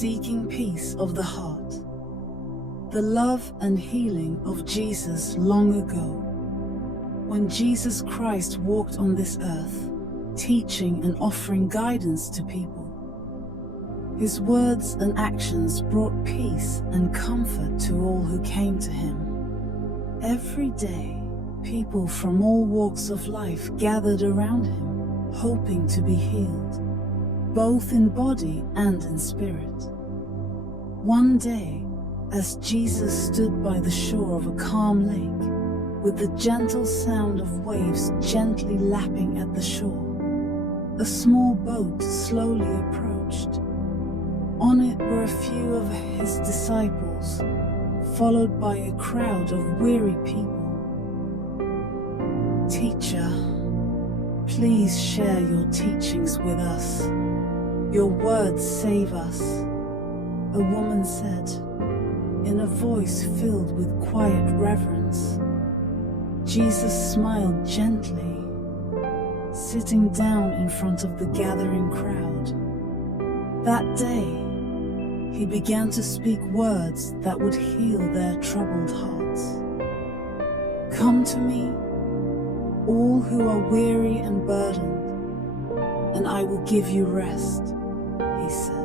seeking peace of the heart. The love and healing of Jesus long ago. When Jesus Christ walked on this earth, teaching and offering guidance to people, his words and actions brought peace and comfort to all who came to him. Every day, people from all walks of life gathered around him, hoping to be healed, both in body and in spirit. One day, as Jesus stood by the shore of a calm lake, with the gentle sound of waves gently lapping at the shore, a small boat slowly approached. On it were a few of his disciples, followed by a crowd of weary people. "Teacher, please share your teachings with us. Your words save us," a woman said, in a voice filled with quiet reverence. Jesus smiled gently, sitting down in front of the gathering crowd. That day, he began to speak words that would heal their troubled hearts. "Come to me, all who are weary and burdened, and I will give you rest," he said.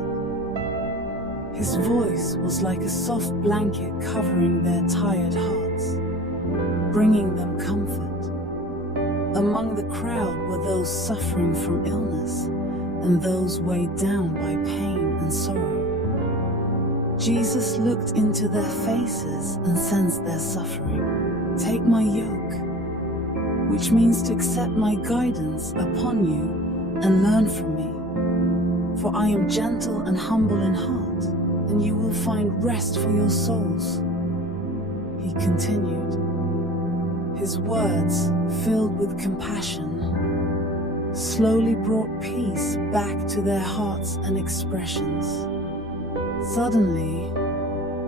His voice was like a soft blanket covering their tired hearts, bringing them comfort. Among the crowd were those suffering from illness and those weighed down by pain and sorrow. Jesus looked into their faces and sensed their suffering. "Take my yoke," which means to accept my guidance upon you and learn from me. "For I am gentle and humble in heart, and you will find rest for your souls," he continued. His words, filled with compassion, slowly brought peace back to their hearts and expressions. Suddenly,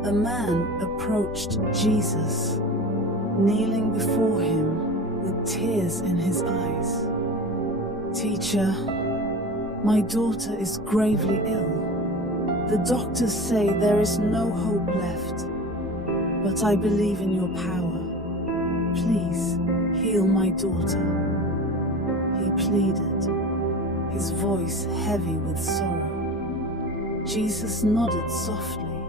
a man approached Jesus, kneeling before him with tears in his eyes. "Teacher, my daughter is gravely ill. The doctors say there is no hope left, but I believe in your power. Please heal my daughter," he pleaded, his voice heavy with sorrow. Jesus nodded softly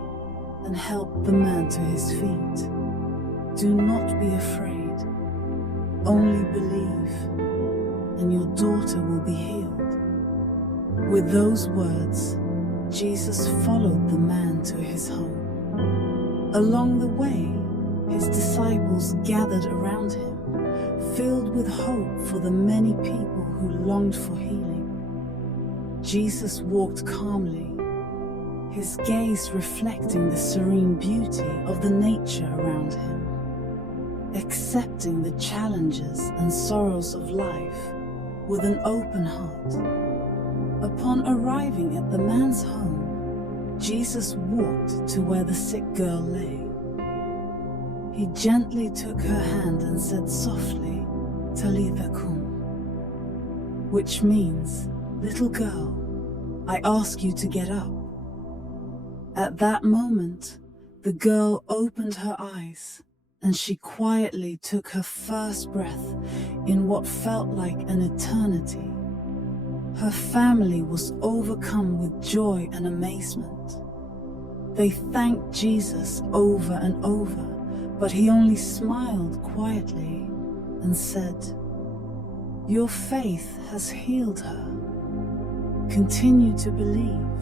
and helped the man to his feet. "Do not be afraid. Only believe, and your daughter will be healed." With those words, Jesus followed the man to his home. Along the way, his disciples gathered around him, filled with hope for the many people who longed for healing. Jesus walked calmly, his gaze reflecting the serene beauty of the nature around him, accepting the challenges and sorrows of life with an open heart. Upon arriving at the man's home, Jesus walked to where the sick girl lay. He gently took her hand and said softly, "Talitha kum," which means, "Little girl, I ask you to get up." At that moment, the girl opened her eyes, and she quietly took her first breath in what felt like an eternity. Her family was overcome with joy and amazement. They thanked Jesus over and over, but he only smiled quietly and said, "Your faith has healed her. Continue to believe,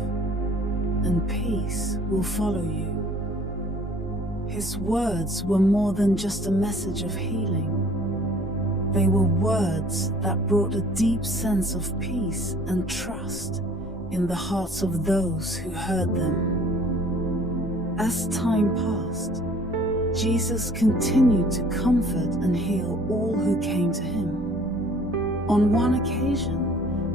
and peace will follow you." His words were more than just a message of healing. They were words that brought a deep sense of peace and trust in the hearts of those who heard them. As time passed, Jesus continued to comfort and heal all who came to him. On one occasion,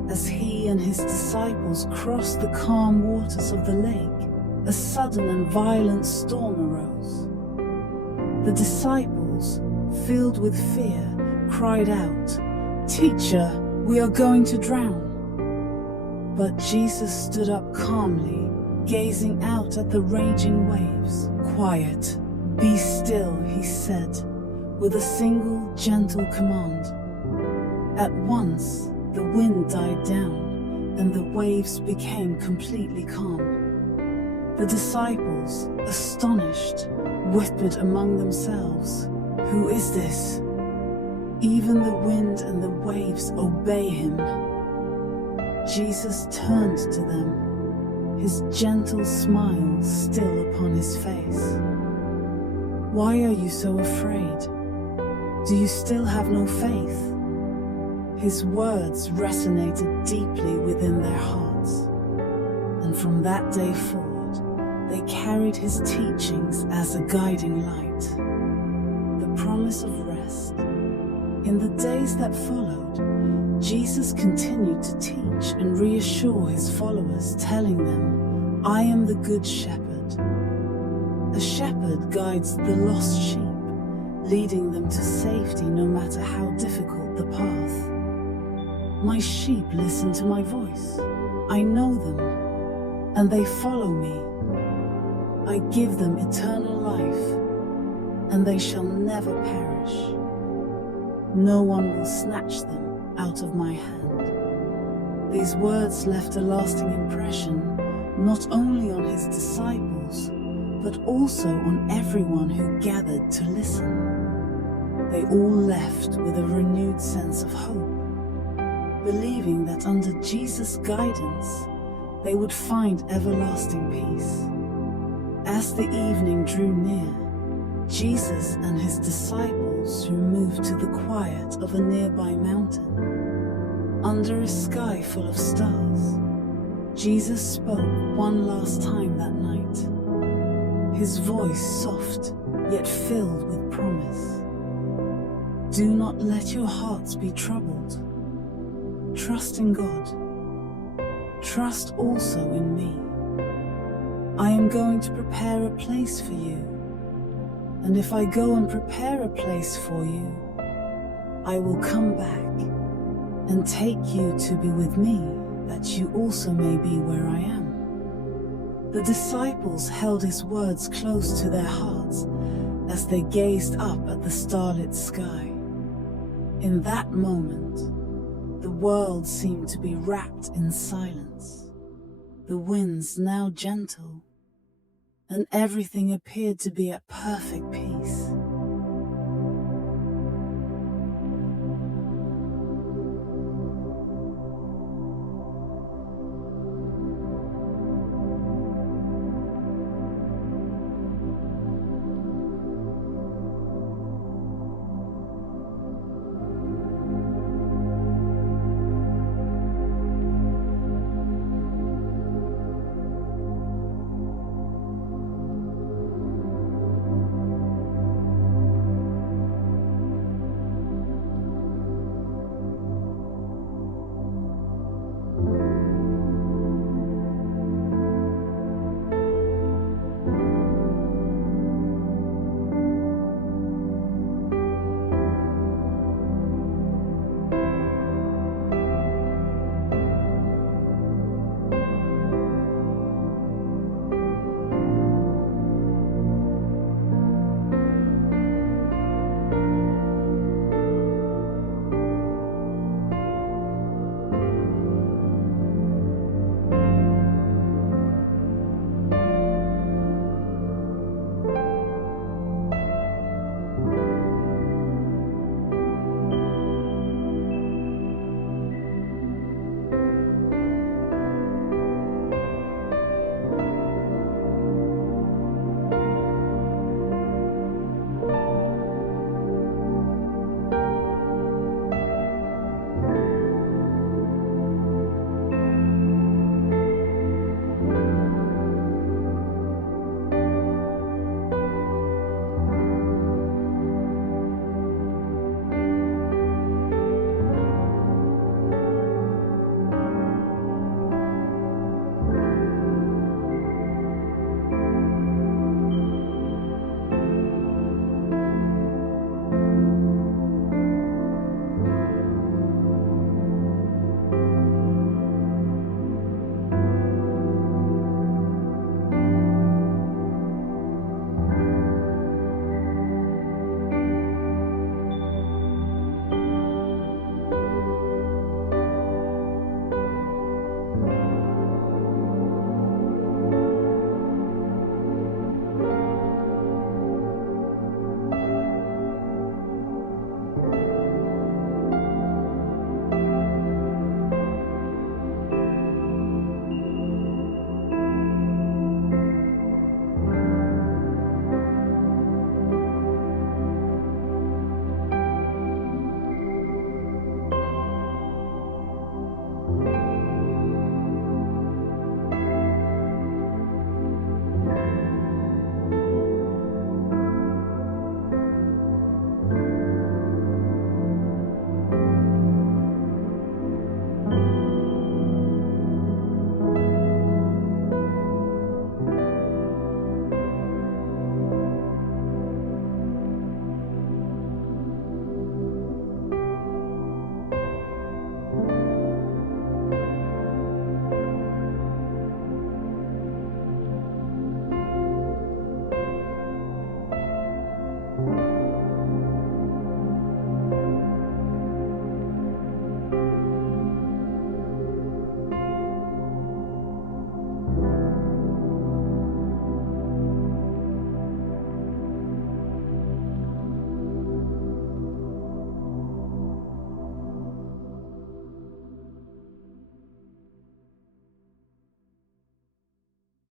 as he and his disciples crossed the calm waters of the lake, a sudden and violent storm arose. The disciples, filled with fear, cried out, "Teacher, we are going to drown." But Jesus stood up calmly gazing out at the raging waves. "Quiet, be still," he said, with a single gentle command. At once, the wind died down, and the waves became completely calm. The disciples, astonished, whispered among themselves, "Who is this? Even the wind and the waves obey him." Jesus turned to them, his gentle smile still upon his face. "Why are you so afraid? Do you still have no faith?" His words resonated deeply within their hearts, and from that day forward, they carried his teachings as a guiding light. The promise of rest. In the days that followed, Jesus continued to teach and reassure his followers, telling them, "I am the good shepherd." A shepherd guides the lost sheep, leading them to safety no matter how difficult the path. "My sheep listen to my voice. I know them, and they follow me. I give them eternal life, and they shall never perish. No one will snatch them out of my hand." These words left a lasting impression, not only on his disciples, but also on everyone who gathered to listen. They all left with a renewed sense of hope, believing that under Jesus' guidance, they would find everlasting peace. As the evening drew near, Jesus and his disciples removed to the quiet of a nearby mountain. Under a sky full of stars, Jesus spoke one last time that night, his voice soft yet filled with promise. "Do not let your hearts be troubled. Trust in God. Trust also in me. I am going to prepare a place for you. And if I go and prepare a place for you, I will come back and take you to be with me, that you also may be where I am." The disciples held his words close to their hearts as they gazed up at the starlit sky. In that moment, the world seemed to be wrapped in silence, the winds now gentle, and everything appeared to be at perfect peace.